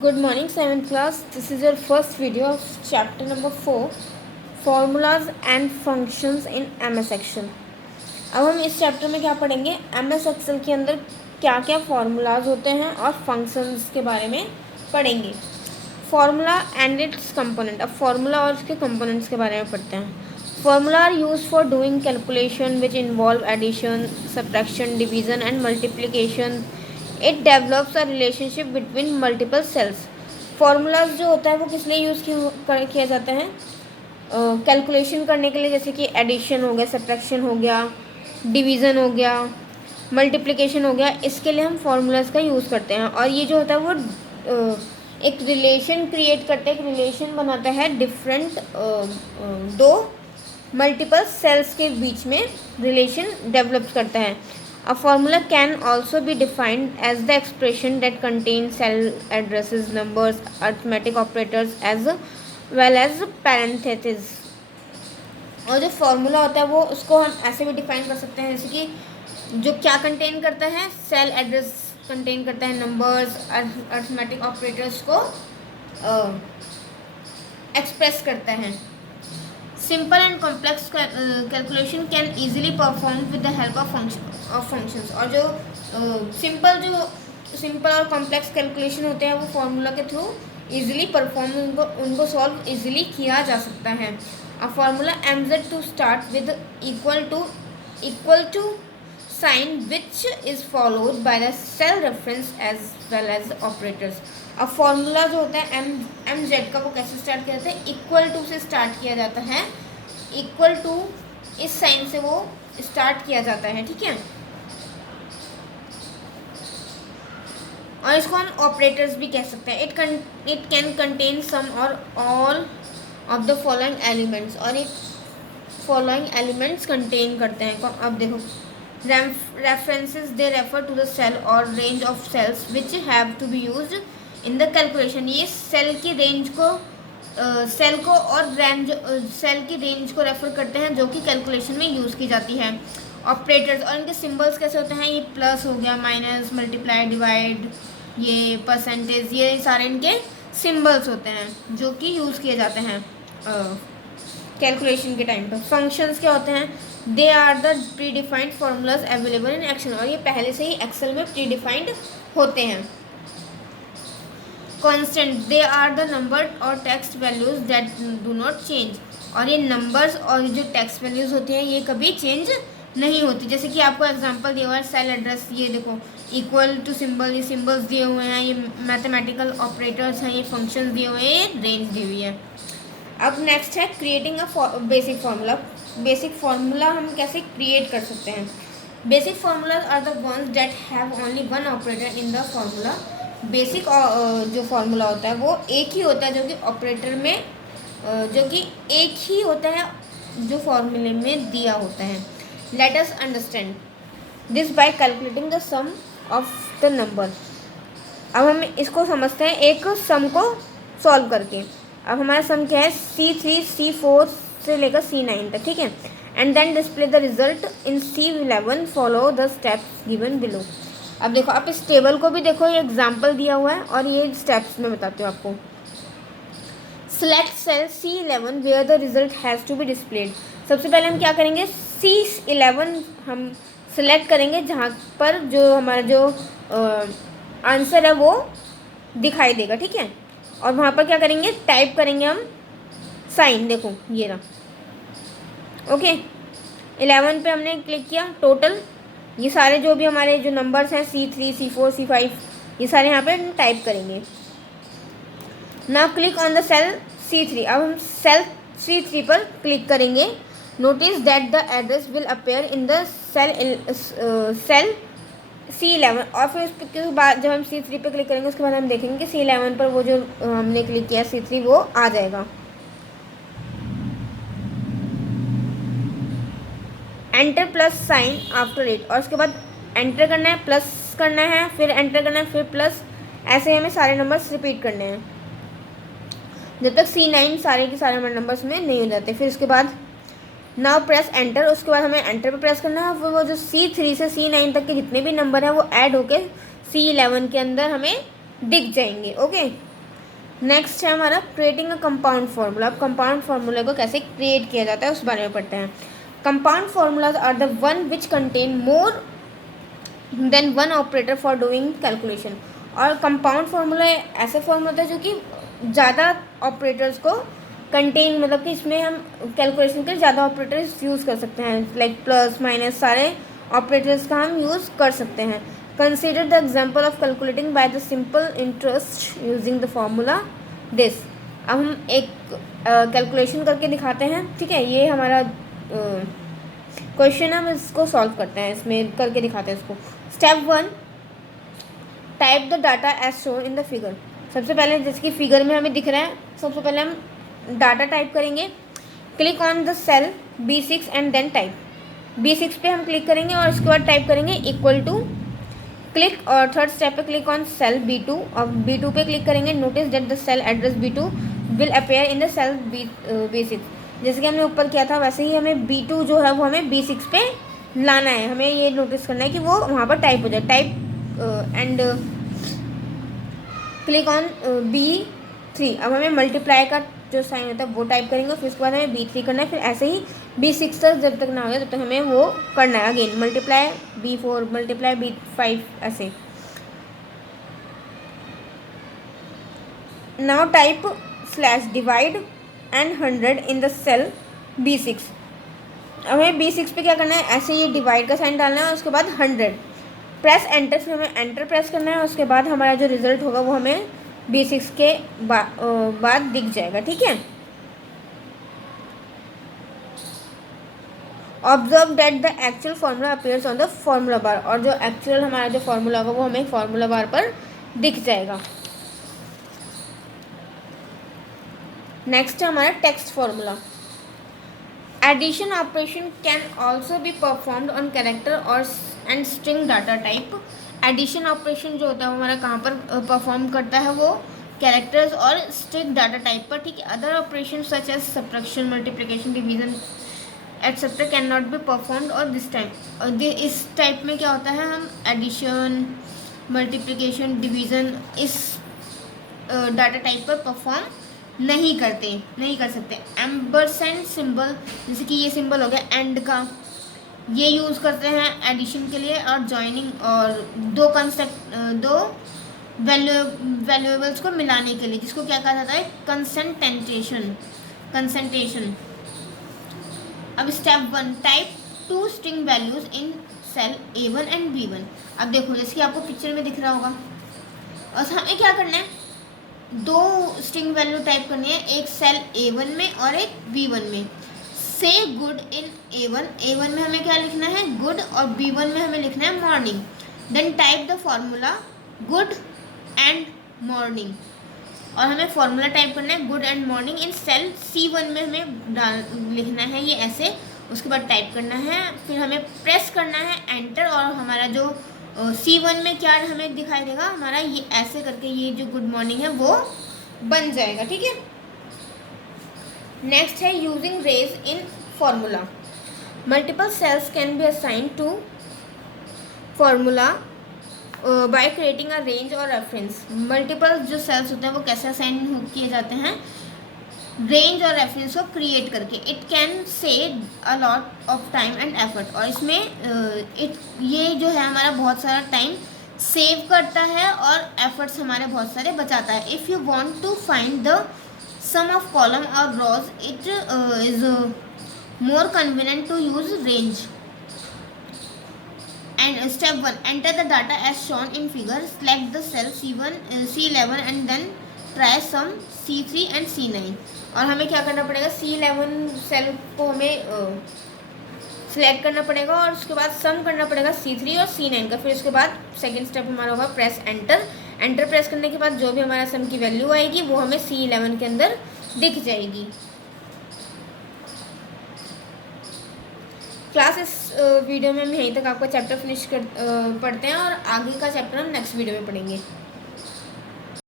Good morning, 7th class. This is your first video of chapter number 4, Formulas and Functions in MS Excel. अब हम इस chapter में क्या पढ़ेंगे, MS Excel के अंदर क्या क्या फॉर्मूलाज होते हैं और फंक्शंस के बारे में पढ़ेंगे. Formula and its component. अब फॉर्मूला और उसके कंपोनेंट्स के बारे में पढ़ते हैं. Formula are use for doing calculation which involve addition, subtraction, division and multiplication. It develops a relationship between multiple cells. Formulas जो होता है वो किस लिए यूज़ किया जाता है, कैलकुलेशन करने के लिए, जैसे कि एडिशन हो गया, सब्ट्रैक्शन हो गया, डिवीज़न हो गया, मल्टीप्लिकेशन हो गया. इसके लिए हम फार्मूलाज का यूज़ करते हैं. और ये जो होता है वो एक रिलेशन क्रिएट करता है, एक रिलेशन बनाता है डिफरेंट दो मल्टीपल सेल्स के बीच में रिलेशन डेवलप करता है. A formula can also be defined as the expression that contains cell addresses, numbers, arithmetic operators as well as parentheses. और जो फॉर्मूला होता है वो उसको हम ऐसे भी डिफाइन कर सकते हैं, जैसे कि जो क्या कंटेन करता है, सेल एड्रेस कंटेन करता है, नंबर्स, अरिथमेटिक ऑपरेटर्स को एक्सप्रेस करता है. Simple and complex calculation can easily perform with the help of functions. और जो सिंपल और कॉम्प्लेक्स कैलकुलेशन होते हैं वो फार्मूला के थ्रू ईजिली परफॉर्म, उनको सॉल्व ईजिली किया जा सकता है. A formula aims to start with equal to sign which is followed by the cell reference as well as operators. अब फॉर्मूला जो होता है एम जेड का, वो कैसे स्टार्ट किया जाता है, इक्वल टू से स्टार्ट किया जाता है. इक्वल टू इस साइन से वो स्टार्ट किया जाता है, ठीक है. और इसको हम ऑपरेटर्स भी कह सकते हैं. It can contain some or all of the following elements. और ये फॉलोइंग एलिमेंट्स कंटेन करते हैं. अब देखो, references they refer to the cell or range of cells which have to be used in the calculation. ये cell की range को cell की रेंज को रेफर करते हैं जो कि कैलकुलेशन में यूज़ की जाती है. ऑपरेटर्स और इनके सिंबल्स कैसे होते हैं, ये प्लस हो गया, माइनस, मल्टीप्लाई, डिवाइड, ये परसेंटेज, ये सारे इनके सिंबल्स होते हैं जो कि यूज़ किए जाते हैं कैलकुलेशन के टाइम पर. फंक्शंस क्या होते हैं, they are the predefined formulas available in Excel. और ये पहले से ही एक्सेल में प्री डिफाइंड होते हैं. Constant, they are the number और text values that do not change. और ये नंबर्स और जो टेक्स्ट वैल्यूज होती हैं ये कभी चेंज नहीं होती. जैसे कि आपको एग्जांपल दिया हुआ है, सेल एड्रेस, ये देखो इक्वल टू सिंबल, ये सिंबल्स दिए हुए हैं, ये मैथमेटिकल ऑपरेटर्स हैं, ये फंक्शंस दिए हुए हैं, ये रेंज दी हुई है. अब नेक्स्ट है creating a basic formula. Basic formula हम कैसे क्रिएट कर सकते हैं. Basic formulas are the ones that have only one operator in the formula. Basic जो फार्मूला होता है वो एक ही होता है जो कि ऑपरेटर में जो कि एक ही होता है जो फार्मूले में दिया होता है. Let us understand this by calculating the sum of the number. अब हम इसको समझते हैं एक सम को सॉल्व करके. अब हमारा सम क्या है, C3 C4 से लेकर C9 तक, ठीक है. And then display the result in C11, follow the steps given below. अब देखो, आप इस टेबल को भी देखो, ये एग्जाम्पल दिया हुआ है और ये स्टेप्स में बताती हूँ आपको. Select cell C11 where the result has to be displayed. सबसे पहले हम क्या करेंगे, C11 हम सिलेक्ट करेंगे जहाँ पर जो हमारा जो आंसर है वो दिखाई देगा, ठीक है. और वहाँ पर क्या करेंगे, टाइप करेंगे हम साइन. देखो ये रहा, ओके. 11 पे हमने क्लिक किया. टोटल ये सारे जो भी हमारे जो नंबर्स हैं, C3 C4 C5, ये सारे यहाँ पे हम टाइप करेंगे. Now click on the cell C3. अब हम सेल C3 पर क्लिक करेंगे. Notice that the address will appear in the cell C11. और फिर उसके बाद जब हम C3 पे क्लिक करेंगे उसके बाद हम देखेंगे कि C11 पर वो जो हमने क्लिक किया C3 वो आ जाएगा. Enter plus sign after it. और उसके बाद एंटर करना है, प्लस करना है, फिर एंटर करना है, फिर प्लस. ऐसे हमें सारे नंबर्स रिपीट करने हैं जब तक C9 सारे के सारे नंबर्स में नहीं हो जाते. फिर उसके बाद नाउ प्रेस एंटर. उसके बाद हमें एंटर पे प्रेस करना है. फिर वो जो C3 से C9 तक के जितने भी नंबर हैं वो ऐड होके C11 के अंदर हमें दिख जाएंगे, ओके. नेक्स्ट है हमारा क्रिएटिंग अ कंपाउंड फार्मूला। अब कंपाउंड फार्मूला को कैसे क्रिएट किया जाता है उस बारे में पढ़ते हैं। Compound formulas are the ones which contain more than one operator for doing calculation. और कंपाउंड फार्मूला ऐसा फार्मूला होता है जो कि ज़्यादा ऑपरेटर्स को कंटेन, मतलब कि इसमें हम कैलकुलेशन के ज़्यादा ऑपरेटर्स यूज़ कर सकते हैं, लाइक प्लस माइनस सारे ऑपरेटर्स का हम यूज़ कर सकते हैं। Consider the example of calculating by the simple interest using the formula this. अब हम एक कैलकुलेशन करके दिखाते हैं, ठीक है। ये हमारा क्वेश्चन हम इसको सॉल्व करते हैं, इसमें करके दिखाते हैं इसको। Step 1, type the data as shown in the figure. सबसे पहले जैसे कि फिगर में हमें दिख रहा है, सबसे पहले हम डाटा टाइप करेंगे। Click on the cell B6 and then type. B6 पे हम क्लिक करेंगे और उसके बाद टाइप करेंगे इक्वल टू, क्लिक, और थर्ड स्टेप पे क्लिक ऑन सेल B2 और B2 पे क्लिक करेंगे। Notice that the cell address B2 will appear in the cell B6। जैसे कि हमने ऊपर किया था वैसे ही हमें B2 जो है वो हमें B6 पे लाना है। हमें ये नोटिस करना है कि वो वहाँ पर टाइप हो जाए। Type and click on B3। अब हमें मल्टीप्लाई का जो साइन होता है वो टाइप करेंगे, फिर उसके बाद हमें B3 करना है। फिर ऐसे ही B6 तक जब तक ना हो जाए तब तक हमें वो करना है। Again multiply B4, multiply B5, ऐसे। Now type / divide and 100 in the cell B6। हमें B6 पे क्या करना है, ऐसे ये डिवाइड का साइन डालना है और उसके बाद 100 प्रेस एंटर। फिर हमें एंटर प्रेस करना है, उसके बाद हमारा जो रिजल्ट होगा वो हमें B6 के बाद दिख जाएगा, ठीक है। Observe that the actual formula appears on the formula बार। और जो एक्चुअल हमारा जो फार्मूला होगा वो हमें फार्मूला बार पर दिख जाएगा। नेक्स्ट है हमारा text formula. Addition operation can also be performed on character और and string data type. Addition operation जो होता है वो हमारा कहाँ पर परफॉर्म करता है, वो कैरेक्टर्स और स्ट्रिंग डाटा टाइप पर, ठीक है। Other operation such as subtraction, multiplication, division etcetera can not be performed or this time. इस टाइप में क्या होता है, हम एडिशन, मल्टीप्लिकेशन, डिवीज़न इस डाटा टाइप पर परफॉर्म नहीं कर सकते। एम्परसेंड सिंबल, जैसे कि ये सिंबल हो गया एंड का, ये यूज़ करते हैं एडिशन के लिए और जॉइनिंग, और दो वैल्यूएबल्स को मिलाने के लिए, जिसको क्या कहा जाता है, कंसंट्रेशन। अब step 1, type 2 string values in cell A1 and B1। अब देखो जैसे कि आपको पिक्चर में दिख रहा होगा, और हमें क्या करना है, 2 स्ट्रिंग वैल्यू टाइप करनी है, एक सेल A1 में और एक B1 में। से गुड इन A1 में हमें क्या लिखना है, गुड, और B1 में हमें लिखना है morning. Then type the formula good and morning, और हमें फॉर्मूला टाइप करना है good and morning in cell C1 में हमें लिखना है ये ऐसे। उसके बाद टाइप करना है, फिर हमें प्रेस करना है एंटर, और हमारा जो C1 में क्या हमें दिखाई देगा, हमारा ये ऐसे करके ये जो गुड मॉर्निंग है वो बन जाएगा, ठीक है। नेक्स्ट है using range in formula. Multiple cells can be assigned to formula by creating a range or reference. Multiple जो सेल्स होते हैं वो कैसे असाइन किए जाते हैं, रेंज और रेफरेंस को क्रिएट करके। It can save a lot of time and effort, और इसमें ये जो है हमारा बहुत सारा टाइम सेव करता है और एफर्ट्स हमारे बहुत सारे बचाता है। If you want to find the sum of column और rows, it is more convenient to use range. And step 1, enter the data as shown in figure. Select the cell C1, C11 and then try sum C3 and C9। और हमें क्या करना पड़ेगा, C11 cell को हमें select करना पड़ेगा और उसके बाद सम करना पड़ेगा C3 और C9 का। फिर उसके बाद सेकेंड स्टेप हमारा होगा प्रेस एंटर प्रेस करने के बाद जो भी हमारा सम की वैल्यू आएगी वो हमें C11 के अंदर दिख जाएगी। क्लास इस वीडियो में हम यहीं तक आपका चैप्टर फिनिश पढ़ते हैं और आगे का चैप्टर हम नेक्स्ट वीडियो में पढ़ेंगे।